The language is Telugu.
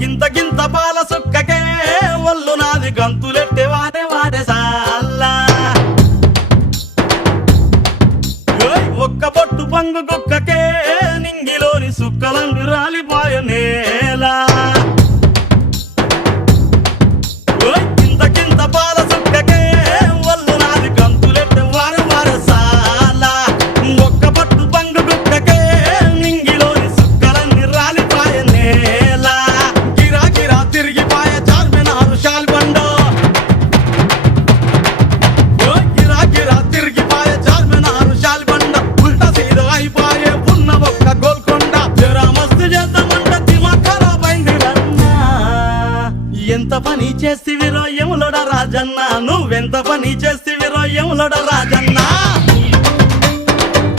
గింత గింత పాల సుక్కకే ఒళ్ళు నాది గంతులెట్టే వాడే వాడే సాల్లా. ఒక్క పొట్టు పంగు కుక్కకే నింగిలోని సుక్కలందు రాలిపోయ నేలా. నువ్వెంత పని చేసి విరోయములడ రాజన్న నువ్వెంత పని చేసి విరోయములడ రాజన్నా.